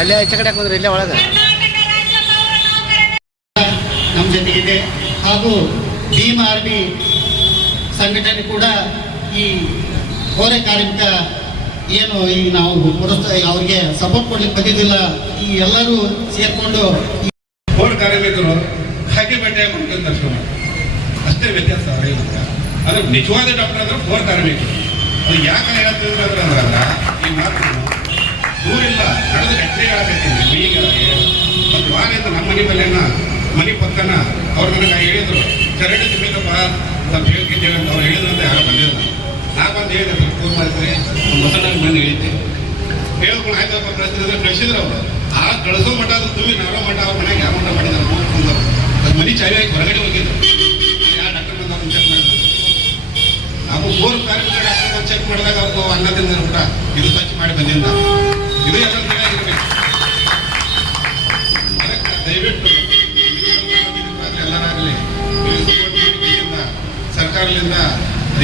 ಅಲ್ಲೇ ಆಚೆ ಕಡೆ ಹಾಕಿದ್ರೆ ಇಲ್ಲೇ ಒಳಗೆ? ನಮ್ಮ ಜೊತೆಗಿದೆ. ಹಾಗೂ ಭೀಮ್ ಆರ್ಮಿ ಸಂಘಟನೆ ಕೂಡ ಈ ಹೋರೆ ಕಾರ್ಮಿಕ ಏನು ಈ ನಾವು ಪುರಸ್ತ ಅವ್ರಿಗೆ ಸಪೋರ್ಟ್ ಕೊಡ್ಲಿಕ್ಕೆ ಬಂದಿದ್ದಿಲ್ಲ. ಈ ಎಲ್ಲರೂ ಸೇರ್ಕೊಂಡು ಈ ಪೌರ ಕಾರ್ಮಿಕರು ಹಾಗೆ ಬಟ್ಟೆ ಹಾಕೊಂಡು ತಕ್ಷಣ ಮಾಡ್ತಾರೆ ಅಷ್ಟೇ ವ್ಯತ್ಯಾಸ ಅದ್ರ ಅದು ನಿಜವಾದ ಡಾಕ್ಟರ್ ಅಂದ್ರೆ ಹೋರ್ ಕಾರ್ಮಿಕರು. ಅದು ಯಾಕೆ ಹೇಳ್ತಿದ್ರು ಅಂದ್ರೆ ಅಂದ್ರೆ ಈ ಮಾತು ದೂರಿಲ್ಲ ನಡೆದು ಗಟ್ಟಿಗೆ ಆಗಬೇಕಿಲ್ಲ ಈಗ ಮತ್ತು ವಾರದಿಂದ ನಮ್ಮ ಮನೆ ಮೇಲೆ ಮನೆ ಪಕ್ಕನ ಅವ್ರು ನನಗೆ ಹೇಳಿದ್ರು ಚರಂಡಿ ತುಂಬಿದಪ್ಪ ನಾವು ಹೇಳ್ತಿದ್ದೇವೆ ಅಂತ ಅವ್ರು ಹೇಳಿದ್ರಂತೆ, ಯಾರು ಬಂದಿಲ್ಲ. ನಾ ಬಂದು ಹೇಳಿದೆ ಫೋನ್ ಮಾಡಿದ್ರೆ ಒಂದು ಹೊಸನಾಗಿ ಬಂದು ಹೇಳಿದ್ದೆ. ಹೇಳ್ಕೊಂಡು ಆಯ್ತಪ್ಪ ಕಳಿಸಿದ್ರೆ ಕಳಿಸಿದ್ರು ಅವರು. ಆ ಕಳಿಸೋ ಮಠ ಅದು ತುಂಬಿ ನಾರೋ ಮಠ, ಅವ್ರ ಮನೆಗೆ ಯಾವ ಮಠ ಮಾಡಿದ್ರು ಮೂರು ಅದು ಮನೆ ಚಾವಿ ಹಾಕಿ ಹೊರಗಡೆ ಹೋಗಿದ್ರು. ಯಾವ ಡಾಕ್ಟರ್ ಬಂದು ಅವ್ರನ್ನ ಚೆಕ್ ಮಾಡಿದ್ರು. ನಾವು ಮೂರು ಕಾರ್ಮಿಕ ಡಾಕ್ಟರ್ ಚೆಕ್ ಮಾಡಿದಾಗ ಅವ್ರು ಅನ್ನದಿಂದ ಊಟ, ಇದು ಸ್ವಚ್ಛ ಮಾಡಿ ಬಂದಿಂದ ಇದು ಅದಕ್ಕೆ ದಯವಿಟ್ಟು ಎಲ್ಲರಾಗಲಿ ಸರ್ಕಾರದಿಂದ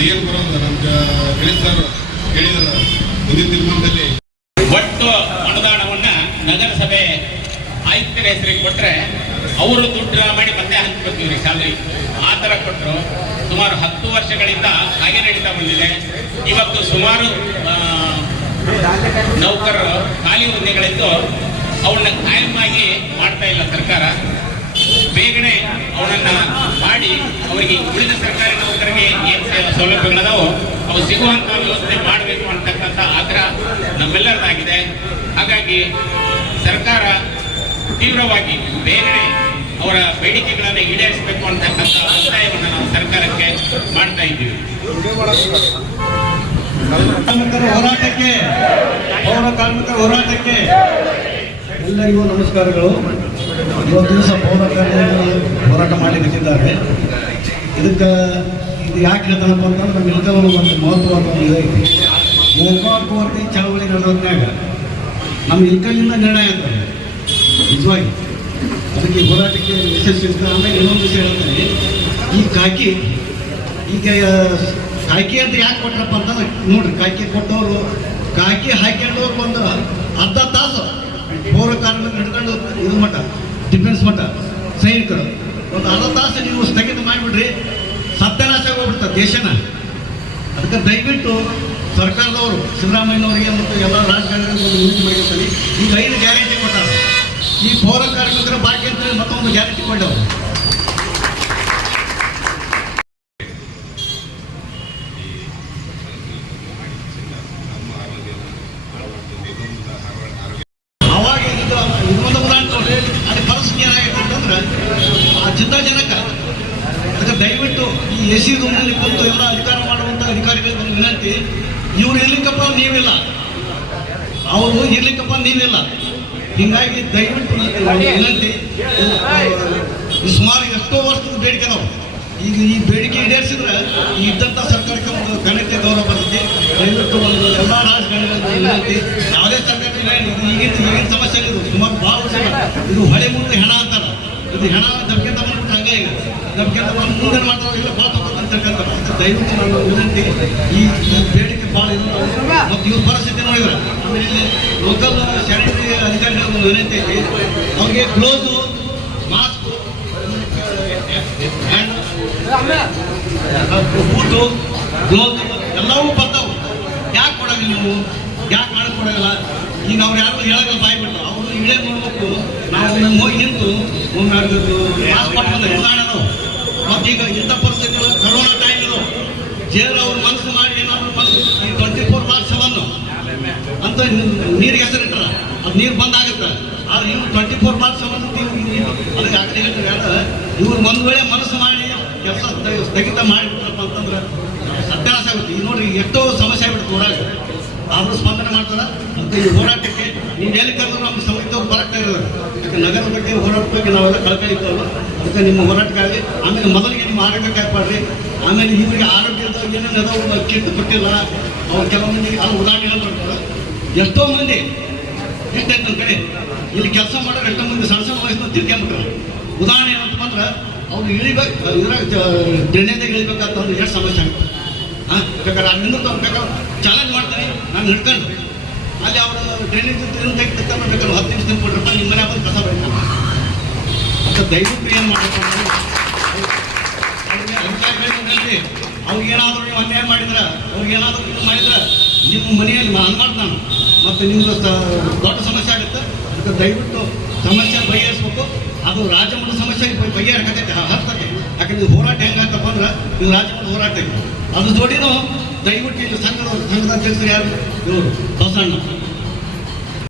ಏನು ಬರೋದು ನಮ್ಗೆ ತಿಳಿಸಿದ್ರು ಹೇಳಿದ್ರು ಮುಂದಿನ ದಿನಮಾನದಲ್ಲಿ ಒಟ್ಟು ಅನುದಾನವನ್ನ ನಗರಸಭೆ ಆಯುಕ್ತರ ಹೆಸರಿಗೆ ಕೊಟ್ರೆ ಅವರು ದುಡ್ಡು ಮಾಡಿ ಮತ್ತೆ ಹಂಚ್ಕೊತೀವ್ರಿ ಶಾಲೆ ಸ್ಯಾಲ್ರಿ. ಆ ಥರ ಕೊಟ್ಟರು. ಸುಮಾರು ಹತ್ತು ವರ್ಷಗಳಿಂದ ಹಾಗೆ ನಡೀತಾ ಬಂದಿದೆ. ಇವತ್ತು ಸುಮಾರು ನೌಕರರು ಖಾಲಿ ಹುದ್ದೆಗಳಿದ್ದು ಅವನ್ನ ಕಾಯಂ ಆಗಿ ಮಾಡ್ತಾ ಇಲ್ಲ ಸರ್ಕಾರ. ಬೇಗನೆ ಅವನನ್ನ ಮಾಡಿ ಅವರಿಗೆ ಉಳಿದ ಸರ್ಕಾರಿ ನೌಕರರಿಗೆ ಏನು ಸೌಲಭ್ಯಗಳದಾವೋ ಅವು ಸಿಗುವಂತ ವ್ಯವಸ್ಥೆ ಮಾಡಬೇಕು ಅಂತಕ್ಕಂಥ ಆಗ್ರಹ ನಮ್ಮೆಲ್ಲರದಾಗಿದೆ. ಹಾಗಾಗಿ ಸರ್ಕಾರ ತೀವ್ರವಾಗಿ ಬೇಗನೆ ಅವರ ಬೇಡಿಕೆಗಳನ್ನು ಈಡೇರಿಸಬೇಕು ಅಂತಕ್ಕಂಥ ಒತ್ತಾಯವನ್ನು ನಾವು ಸರ್ಕಾರಕ್ಕೆ ಮಾಡ್ತಾ ಇದ್ದೀವಿ. ಕಾರ್ಮಿಕರ ಹೋರಾಟಕ್ಕೆ, ಪೌರ ಕಾರ್ಮಿಕರ ಹೋರಾಟಕ್ಕೆ ಎಲ್ಲರಿಗೂ ನಮಸ್ಕಾರಗಳು. ಇವತ್ತು ದಿವಸ ಪೌರ ಕಾರ್ಮಿಕರು ಹೋರಾಟ ಮಾಡಲಿಕ್ಕಿದ್ದಾರೆ ಇದಕ್ಕೆ ಇದು ಯಾಕೆ ಹೇಳ್ತಾನಪ್ಪ ಅಂತಂದ್ರೆ ನಮ್ಮ ಇಳಕಲಲ್ಲಿ ಒಂದು ಮಹತ್ವವಾದ ಒಂದು ಗೋಕಾಕ್ ವರದಿ ಚಳವಳಿ ನಡೆದಾಗ ನಮ್ಮ ಇಲ್ಕಲ್ಲಿಂದ ನಿರ್ಣಯ ಅಂತಾರೆ ನಿಜವಾಗಿ. ಅದಕ್ಕೆ ಹೋರಾಟಕ್ಕೆ ವಿಶೇಷ ಆಮೇಲೆ ಇನ್ನೊಂದು ವಿಷಯ ಹೇಳ್ತಾರೆ ಈ ಕಾಕಿ, ಈಗ ಕಾಕಿ ಅಂತ ಯಾಕೆ ಕೊಟ್ರಪ್ಪ ಅಂತಂದ್ರೆ, ನೋಡ್ರಿ ಕಾಕಿ ಕೊಟ್ಟವರು ಕಾಕಿ ಹಾಕೊಂಡವ್ರು ಒಂದು ಅರ್ಧ ತಾಸು ಪೌರ ಕಾರ್ಮಿಕರು ಹಿಡ್ಕೊಂಡು ಇದು ಮಟ್ಟ ಡಿಫೆನ್ಸ್ ಮಟ್ಟ ಸೈನಿಕರು. ಒಂದು ಅರ್ಧ ತಾಸು ನೀವು ಸ್ಥಗಿತ ಮಾಡಿಬಿಡ್ರಿ, ಸತ್ಯನಾಶ ಹೋಗ್ಬಿಡ್ತ ದೇಶನ. ಅದಕ್ಕೆ ದಯವಿಟ್ಟು ಸರ್ಕಾರದವರು, ಸಿದ್ದರಾಮಯ್ಯನವರಿಗೆ ಮತ್ತು ಎಲ್ಲ ರಾಜಕಾರಣಿಗಳಿಗೆ ಒಂದು ಈಗ ಐದು ಗ್ಯಾರಂಟಿ ಕೊಟ್ಟಾರ. ಈ ಪೌರ ಕಾರ್ಮಿಕರ ಬಾಕಿ ಅಂತ ಹೇಳಿ ಮತ್ತೊಂದು ಗ್ಯಾರಂಟಿ ಕೊಟ್ಟವರು ಅವಾಗ ಇದು ಇದೊಂದು ಉದಾಹರಣೆ ತಗೊಳ್ಳಿ ಅದು ಪರಿಸ್ಥಿತಿ ಏನಾಗೈತೆ ಅಂತಂದ್ರೆ ಆ ಚಿಂತಾಜನಕ ಅದಕ್ಕೆ ದಯವಿಟ್ಟು ಈ ಎ ಸಿ ರೂಮ್ನಲ್ಲಿ ಕುಂತು ಎಲ್ಲ ಅಧಿಕಾರ ಮಾಡುವಂಥ ಅಧಿಕಾರಿಗಳಿಗೆ ಒಂದು ವಿನಂತಿ, ಇವ್ರು ಇರ್ಲಿಕ್ಕಪ್ಪ ನೀವಿಲ್ಲ. ಅವರು ಇರ್ಲಿಕ್ಕಪ್ಪ ನೀವಿಲ್ಲ. ಹೀಗಾಗಿ ದಯವಿಟ್ಟು ವಿನಂತಿ ಸುಮಾರು ಎಷ್ಟೋ ವರ್ಷದ ಬೇಡಿಕೆ ನಾವು ಈಗ ಈ ಬೇಡಿಕೆ ಈಡೇರಿಸಿದ್ರೆ ಇದ್ದಂಥ ಸರ್ಕಾರಕ್ಕೆ ಒಂದು ಘನತೆ ಗೌರವ ಬರ್ತೈತಿ. ದಯವಿಟ್ಟು ಒಂದು ಎಲ್ಲ ರಾಜಕಾರಣಿಗಳಿಗೆ ವಿನಂತಿ ಯಾವುದೇ ಸರ್ಕಾರ ಇಲ್ಲ, ಇದು ಈಗಿನ ಈಗಿನ ಸಮಸ್ಯೆ ಇದು ಸುಮಾರು ಭಾಳ ವರ್ಷ ಇದು ಹೊಳೆ ಮುಂದೆ ಹೆಣ ಅಂತಾರ. ಇದು ಹೆಣ ದಬ್ಕೆ ತಗೊಂಡ್ಬಿಟ್ಟು ಹಂಗ ಈಗ. ದಬ್ಕೆ ತಗೊಂಡು ಮುಂದೆ ಮಾಡ್ತಾವ ಇಲ್ಲ ದಯವಿಟ್ಟು ನನ್ನ ವಿನಂತಿ, ಈ ಈ ಬೇಡಿಕೆ ಭಾಳ ಇದು ಮತ್ತು ಇವ್ರ ಪರಿಸ್ಥಿತಿ ನೋಡಿದ್ರೆ ಆಮೇಲೆ ಇಲ್ಲಿ ಲೋಕಲ್ ಸ್ಯಾನಿಟರಿ ಅಧಿಕಾರಿಗಳ ಒಂದು ವಿನಂತಿ ಐತಿ. ಅವ್ರಿಗೆ ಗ್ಲೋಸು ಮಾಸ್ಕ್ ಬೂಟು ಗ್ಲೋಸ್ ಎಲ್ಲವೂ ಬರ್ತಾವು. ಯಾಕೆ ಕೊಡೋದಿಲ್ಲ ನೀವು? ಯಾಕೆ ಮಾಡಕ್ಕೆ ಕೊಡೋದಿಲ್ಲ ಈಗ ಅವ್ರು ಯಾರು ಹೇಳಕ್ಕೆ ಬಾಯ್ ಬಿಡಲ್ಲ ಅವರು ಇಳೇ ನೋಡ್ಬೇಕು. ನಾವು ನಮ್ಮ ಹೋಗಿ ನಿಂತು ಕೊಟ್ಟು ಬಂದ ಉದಾಹರಣೆ ಈಗ ಇಂಥ ಪರಿಸ್ಥಿತಿಗಳು ಕರೋನಾ ಟೈಮ್ ಇದು. ಜೇರ್ ಅವ್ರು ಮನಸ್ಸು ಮಾಡಿ ಏನಾದ್ರು ಮನಸ್ಸು ಟ್ವೆಂಟಿ ಫೋರ್ ಬಾರ್ ಸೆವೆನ್ ಅಂತ ನೀರಿಗೆ ಹೆಸರಿಟ್ರ ಅದು ನೀರು ಬಂದಾಗುತ್ತೆ ಆದ್ರೆ ಇವ್ರು ಟ್ವೆಂಟಿ ಫೋರ್ ಬಾರ್ ಸೆವೆನ್ ಅದಕ್ಕೆ ಆಗಲೇ ಹೇಳ್ತಾರೆ ಇವ್ರು ಒಂದು ವೇಳೆ ಮನಸ್ಸು ಮಾಡಿ ಕೆಲಸ ಸ್ಥಗಿತ ಮಾಡಿಬಿಟ್ರಪ್ಪ ಅಂತಂದ್ರೆ ಸತ್ಯಾಸ ಆಗುತ್ತೆ. ಈಗ ನೋಡ್ರಿ, ಎಷ್ಟೋ ಸಮಸ್ಯೆ ಆಗ್ಬಿಡುತ್ತೆ ಊರಾಗ. ಆದರೂ ಸ್ಪಂದನೆ ಮಾಡ್ತಾರ? ಈ ಹೋರಾಟಕ್ಕೆ ನೀವು ಎಲ್ಲಿ ಕರೆದ್ರು ನಮ್ಮ ಸಮಿತಿಯವ್ರು ಬರಕ್ತಾ ಇರೋದು ಯಾಕೆ ನಗರ ಬಗ್ಗೆ ಹೋರಾಟ ಬಗ್ಗೆ ನಾವೆಲ್ಲ ಕಳ್ಕೊಂಡು ಇರ್ತೇವೆ ಅದಕ್ಕೆ ನಿಮ್ಮ ಹೋರಾಟಕ್ಕಾಗಿ, ಆಮೇಲೆ ಮೊದಲಿಗೆ ನಿಮ್ಮ ಆರೋಗ್ಯ ಕಾಯ್ಪಾಡ್ರಿ ಆಮೇಲೆ ಇವರಿಗೆ ಆರೋಗ್ಯದ ಏನೇನು ನೆರವು ಕಿಟ್ ಕೊಟ್ಟಿಲ್ಲ ಅವ್ರು ಕೆಲವೊಂದು ಅಲ್ಲಿ ಉದಾಹರಣೆ ಮಾಡ್ತಾರೆ ಎಷ್ಟೋ ಮಂದಿ, ಎಷ್ಟೈತೆ ನಮ್ಮ ಕಡೆ? ಇಲ್ಲಿ ಕೆಲಸ ಮಾಡೋರು ಎಷ್ಟೋ ಮಂದಿ ಸಣ್ಣ ಸಣ್ಣ ವಯಸ್ಸನ್ನು ತಿರ್ಕೊಂಡ್ಬಿಟ್ರೆ ಉದಾಹರಣೆ ಏನಂತ ಅಂದ್ರೆ ಅವ್ರು ಇಳಿಬೇಕು ಇದ್ರಾಗ ಇಳಿಬೇಕಂತ ಒಂದು ಎಷ್ಟು ಸಮಸ್ಯೆ ಆಗ್ತದೆ ಹಾಂ ಬೇಕಾದ್ರೆ ಅದರಿಂದ ಬೇಕಾದ್ರೆ ಚಾಲೆಂಜ್ ಮಾಡ್ತೀನಿ, ನಾನು ಹಿಡ್ಕೊಂಡು. ಅಲ್ಲಿ ಅವರು ಟ್ರೈನಿಂಗ್ ತೆಗಿತಾರೆ ಬೇಕಾದ್ರೆ ಹತ್ತು ನಿಮಿಷ ಕೊಟ್ಟರಪ್ಪ ನಿಮ್ಮ ಮನೆ ಬಂದು ಕಸ ಬೇಕು ಅಂತ ದಯವಿಟ್ಟು ಏನು ಮಾಡಬೇಕು ಅವ್ರಿಗೆ ಅವ್ರಿಗೆ ಏನಾದರೂ ನೀವು ಅನ್ಯಾಯ ಮಾಡಿದ್ರೆ, ಅವ್ರಿಗೆ ಏನಾದರೂ ಇದು ಮಾಡಿದ್ರೆ ನಿಮ್ಮ ಮನೆಯಲ್ಲಿ ಅನ್ಮಾಡ್ತಾನೆ ಮತ್ತು ನಿಮ್ದು ಸ- ದೊಡ್ಡ ಸಮಸ್ಯೆ ಆಗುತ್ತೆ. ಅದಕ್ಕೆ ದಯವಿಟ್ಟು ಸಮಸ್ಯೆ ಬಗೆಹರಿಸ್ಬೇಕು. ಅದು ರಾಜಮಠದ ಸಮಸ್ಯೆ ಬಗೆಹರಿಸ್ತೈತೆ ಹರ್ತೈತೆ ಯಾಕಂದ್ರೆ ಹೋರಾಟ ಹೆಂಗಾತಪ್ಪ ಅಂದ್ರೆ ಇದು ರಾಜಕೀಯ ಹೋರಾಟ ಅದು ಅದ್ರ ಜೋಡಿನೂ ದಯವಿಟ್ಟು ಇಲ್ಲಿ ಸಂಘದ ಸಂಘದ ಅಧ್ಯಕ್ಷರು ಯಾರು? ಇವರು ಬಸಣ್ಣ.